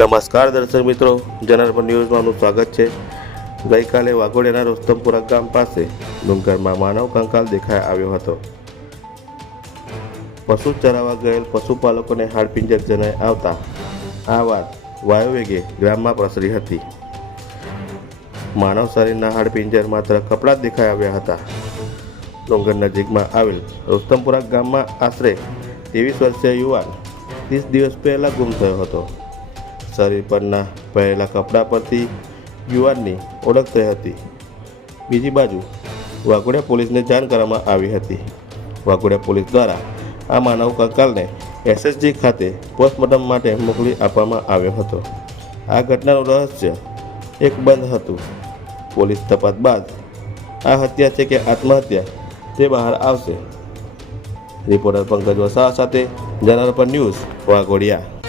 નમસ્કાર દર્શક મિત્રો, જનાર્પણ ન્યૂઝમાં આપનું સ્વાગત છે। ગઈકાલે વાઘોડિયાના રોસ્તમપુરા ગામ પાસે ડુંગરમાં માનવ કંકાલ દેખાઈ આવ્યો હતો। પશુ ચરાવવા ગયેલ પશુપાલકોને હાડપિંજર જણાઈ આવતા આ વાત વાયુવેગે ગામમાં પ્રસરી હતી। માનવ શરીરના હાડપિંજર માત્ર કપડાં જ દેખાઈ આવ્યા હતા। ડુંગર નજીકમાં આવેલ રોસ્તમપુરા ગામમાં આશરે 23 વર્ષીય યુવાન 30 દિવસ પહેલા ગુમ થયો હતો। શરીર પરના પહેરેલા કપડાં પરથી યુવાનની ઓળખ થઈ હતી। બીજી બાજુ વાઘોડિયા પોલીસને જાણ કરવામાં આવી હતી। વાઘોડિયા પોલીસ દ્વારા આ માનવ કંકાલને એસએસજી ખાતે પોસ્ટમોર્ટમ માટે મોકલી આપવામાં આવ્યો હતો। આ ઘટનાનું રહસ્ય એક બંધ હતું। પોલીસ તપાસ બાદ આ હત્યા છે કે આત્મહત્યા તે બહાર આવશે। રિપોર્ટર પંકજ વસાવા સાથે જનાર્પણ ન્યૂઝ, વાઘોડિયા।